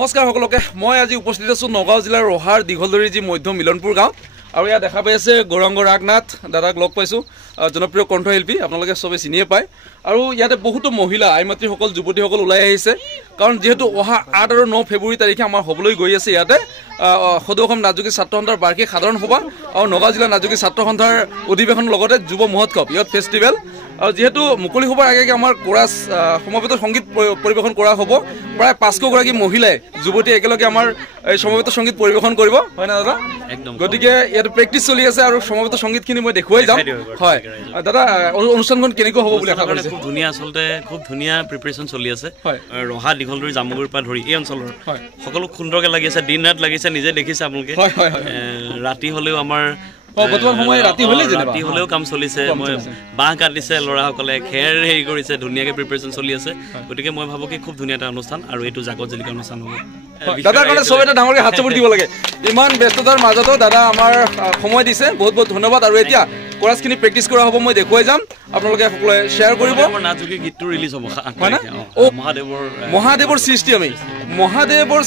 নমস্কাৰ সকলোকে মই আজি উপস্থিত আছো নগাঁও জিলাৰ ৰহাৰ দীঘলদৰী যি মধ্য মিলনপুৰ গাঁও আৰু ইয়াত দেখা পাই আছে গৌৰাংগ ৰাগনাথ দাদাক লগ পাইছো জনপ্ৰিয় কণ্ঠশিল্পী আপোনালোকে সবে চিনিয়ে পায় আৰু ইয়াতে বহুতো মহিলা আইমাতৃসকল যুৱতীসকল ওলাই আহিছে কাৰণ যেহেতু অহা 8 আৰু 9 ফেব্ৰুৱাৰী তাৰিখে আমাৰ হ'বলৈ গৈ আছে ইয়াতে সদৌ অসম নাজুকী ছাত্ৰ সন্থাৰ বাৰ্ষিক সাধাৰণ সভা আৰু নগাঁও জিলা নাজুকী ছাত্ৰ সন্থাৰ অধিৱেশনৰ লগতে যুৱ মহোৎসৱ ইয়ত ফেষ্টিভেল আৰু যেহেতু মুকলি সভাৰ আগে আমাৰ কোৰাছ সমবেত সংগীত পৰিৱেশন কৰা হ'ব প্ৰায় 500 গৰাকী মহিলাই যুৱতী একেলগে আমাৰ এই সমবেত সংগীত পৰিৱেশন কৰিব হয় না দাদা একদম গতিকে ইয়াত প্ৰেক্টিছ চলি আছে আৰু সমবেত সংগীতখিনি মই দেখুৱাই যাম হয় দাদা অনুষ্ঠানখন কেনেকৈ হ'ব বুলি আশা কৰিছে খুব ধুনীয়া আসলতে খুব ধুনীয়া প্ৰিপাৰেচন চলি আছে ৰহা দীঘলদৰী জামুগুৰিৰ পৰা ধৰি এই অঞ্চলৰ সকলো সুন্দৰকৈ লাগি আছে দিন ৰাত লাগিছে নিজে দেখিছে আপোনালোকে ৰাতি হলেও আমাৰ বৰ্তমান সময় ৰাতি হলেও কাম চলিছে মই বাঁহ কাটিছে ল'ৰাসকলে খেৰ হেৰি কৰিছে ধুনীয়াকৈ প্ৰিপাৰেচন চলি আছে গতিকে মই ভাবো কি খুব ধুনীয়া এটা অনুষ্ঠান আৰু এইটো জাগত জিলিকা অনুষ্ঠান হ'ব দাদাৰ কাৰণে সব এটা ডাঙৰকৈ হাত চাপৰি দিব লাগে ইমান ব্যস্ততাৰ মাজতো দাদা আমাৰ সময় দিছে বহুত বহুত ধন্যবাদ আৰু এতিয়া কোৰাছখিনি প্ৰেক্টিছ কৰা হ'ব মই দেখুৱাই যাম আপোনালোকে সকলোৱে শ্বেয়াৰ কৰিব আমাৰ নাজুকী গীতটো ৰিলিজ হ'ব মহাদেৱৰ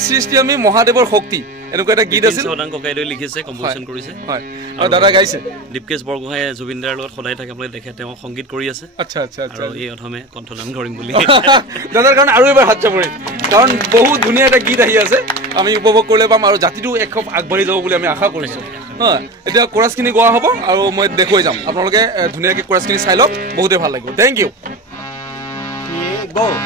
সৃষ্টি আমি মহাদেৱৰ শক্তি এনেকুৱা এটা গীত আছিল সদাং ককাইদেৱে লিখিছে কম্পোজিশন কৰিছে হয় আৰু দাদা গাইছে দীপকেশ বৰগোহাঁই জুবিনদাৰ লগত সদায় থাকে আপোনালোকে দেখে তেওঁ সংগীত কৰি আছে আচ্ছা আৰু এই অধমে কণ্ঠদান কৰিম বুলি দাদাৰ কাৰণে আৰু এবাৰ হাত চাপৰি কাৰণ বহুত ধুনীয়া এটা গীত আহি আছে আমি উপভোগ কৰিলে পাম আৰু জাতিটো একখপ আগবাঢ়ি যাব বুলি আমি আশা কৰিছোঁ হয় এতিয়া কোৰাছখিনি গোৱা হ'ব আৰু মই দেখুৱাই যাম আপোনালোকে ধুনীয়াকৈ কোৰাছখিনি চাই লওক বহুতেই ভাল লাগিব থেংক ইউ ধৰ্ম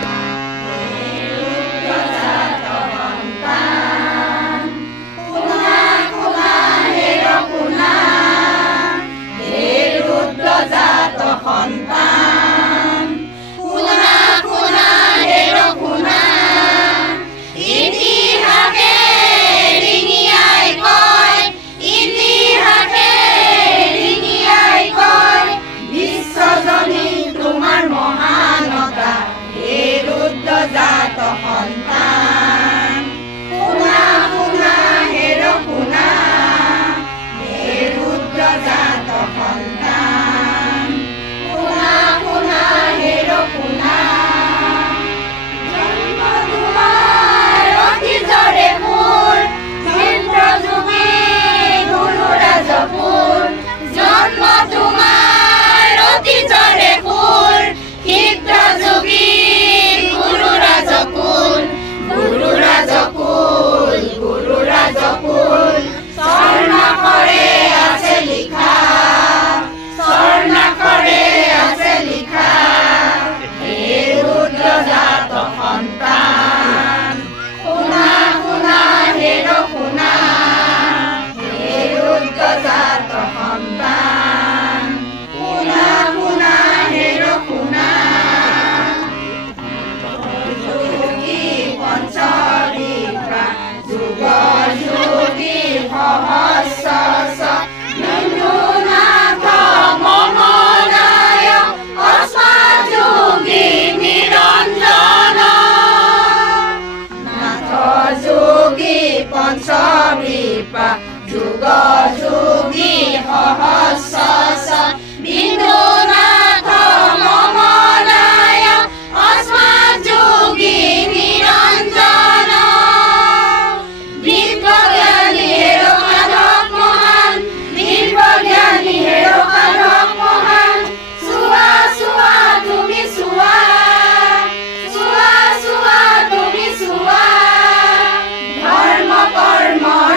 কৰ্মৰ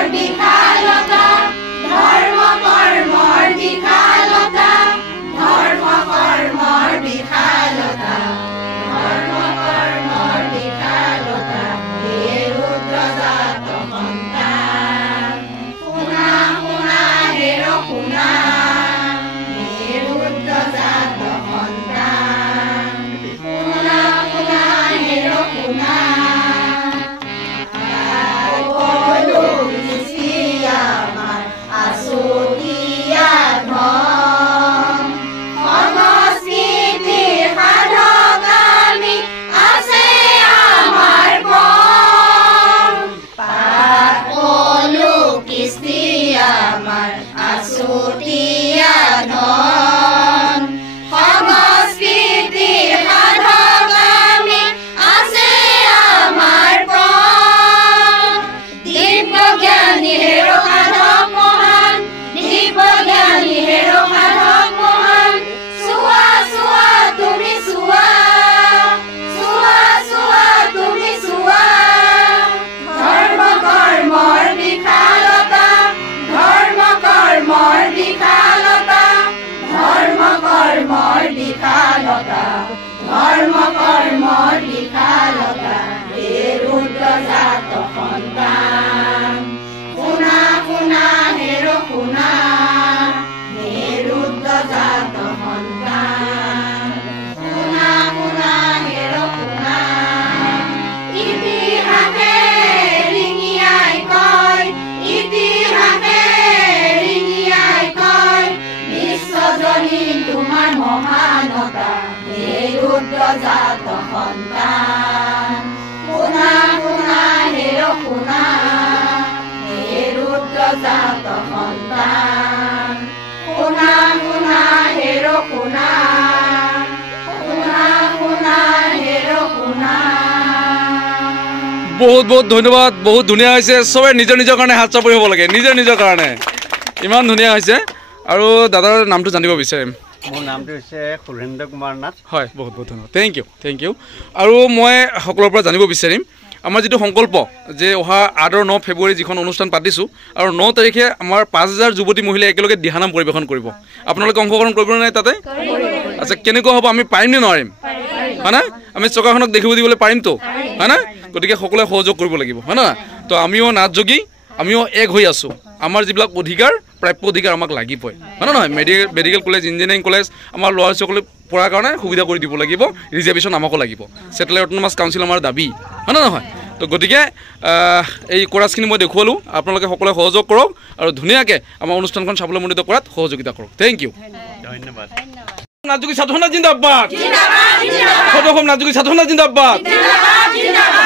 বিখালতা জাত সন্তান শুনা শুনা হেৰ শুনা নিৰুদ্ধ জাত সন্তান শুনা শুনা হেৰ শুনা ইতিহাসে ৰিঙিয়াই কয় ইতিহাসে ৰিঙিয়াই কয় বিশ্বজনীন তোমাৰ মহানতা নিৰুদ্ধ জাত সন্তান শুনা শুনা হেৰ শুনা নিৰুদ্ধ জাত সন্তান শুনা শুনা হেৰ শুনা শুনা শুনা হেৰ শুনা বহুত বহুত ধন্যবাদ বহুত ধুনীয়া হৈছে চবে নিজৰ নিজৰ কাৰণে হাত চাপৰি হ'ব লাগে নিজৰ নিজৰ কাৰণে ইমান ধুনীয়া হৈছে আৰু দাদাৰ নামটো জানিব বিচাৰিম মোৰ নামটো হৈছে সুৰেন্দ্ৰ কুমাৰ নাথ হয় বহুত বহুত ধন্যবাদ থেংক ইউ আৰু মই সকলোৰে পৰা জানিব বিচাৰিম আমাৰ যিটো সংকল্প যে অহা 8 আৰু 9 ফেব্ৰুৱাৰী যিখন অনুষ্ঠান পাতিছোঁ আৰু 9 তাৰিখে আমাৰ 5000 যুৱতী মহিলাই একেলগে দিহানাম পৰিৱেশন কৰিব আপোনালোকে অংশগ্ৰহণ কৰিব নাই তাতে আচ্ছা কেনেকুৱা হ'ব আমি পাৰিম নে নোৱাৰিম হয় না আমি চকাখনক দেখিব দিবলৈ পাৰিমতো হয় না গতিকে সকলোৱে সহযোগ কৰিব লাগিব হয় না তো আমিও নাচ যোগী আমিও এক হৈ আছোঁ আমাৰ যিবিলাক অধিকাৰ প্ৰাপ্য অধিকাৰ আমাক লাগিবই হয় না নহয় মেডিকেল কলেজ ইঞ্জিনিয়াৰিং কলেজ আমাৰ ল'ৰা ছোৱালীসকলে পঢ়াৰ কাৰণে সুবিধা কৰি দিব লাগিব ৰিজাৰ্ভেশ্যন আমাকো লাগিব চেটেলাইট অট'নমাছ কাউন্সিল আমাৰ দাবী হয় না নহয় তো গতিকে এই কোৰাছখিনি মই দেখুৱালোঁ আপোনালোকে সকলোৱে সহযোগ কৰক আৰু ধুনীয়াকৈ আমাৰ অনুষ্ঠানখন স্বাৱলম্বিত কৰাত সহযোগিতা কৰক থেংক ইউ ধন্যবাদ নাজুকি ছাত্ৰসন্থা জিন্দাবাদ সদৌ নাজুকি ছাত্ৰসন্থা জিন্দাবাদ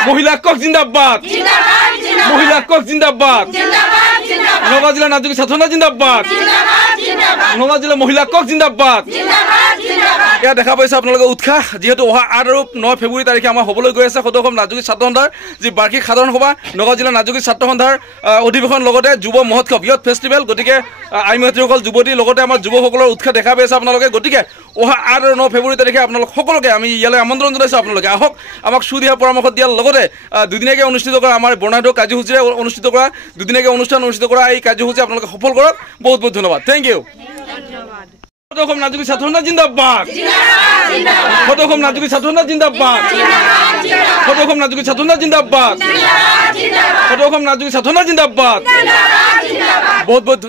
মহিলা কক জিন্দাবাদ মহিলা কক জিন্দাবাদ নগাঁও জিলা নাজুকি ছাত্ৰসন্থা জিন্দাবাদ নগাঁও জিলা মহিলা কক জিন্দাবাদ এয়া দেখা পাইছে আপোনালোকে উৎসাহ যিহেতু অহা 8 আৰু 9 ফেব্ৰুৱাৰী তাৰিখে আমাৰ হ'বলৈ গৈ আছে সদৌ নাজুকি ছাত্ৰ সন্থাৰ যি বাৰ্ষিক সাধাৰণ সভা নগাঁও জিলা নাজুকি ছাত্ৰ সন্থাৰ অধিৱেশন লগতে যুৱ মহোৎসৱ ইয়থ ফেষ্টিভেল গতিকে আইমাতৃসকল যুৱতীৰ লগতে আমাৰ যুৱকসকলৰ উৎসাহ দেখা পাইছে আপোনালোকে গতিকে অহা 8 আৰু 9 ফেব্ৰুৱাৰী তাৰিখে আপোনালোক সকলোকে আমি ইয়ালৈ আমন্ত্ৰণ জনাইছোঁ আপোনালোকে আহক আমাক সুদিহা পৰামৰ্শ দিয়াৰ লগতে দুদিনীয়াকৈ অনুষ্ঠিত কৰা আমাৰ বৰ্ণাঢ্য কাৰ্যসূচীৰে অনুষ্ঠিত কৰা দুদিনীয়াকৈ অনুষ্ঠান অনুষ্ঠিত কৰা এই কাৰ্যসূচী আপোনালোকে সফল কৰক বহুত বহুত ধন্যবাদ থেংক ইউ সদৌ নাজুকি ছাত্ৰ সন্থা জিন্দাবাদ সদৌ নাজুকি ছাত্ৰ সন্থা জিন্দাবাদ সদৌ নাজুকি ছাত্ৰ সন্থা জিন্দাবাদ সদৌ নাজুকি ছাত্ৰ সন্থা জিন্দাবাদ বহুত বহুত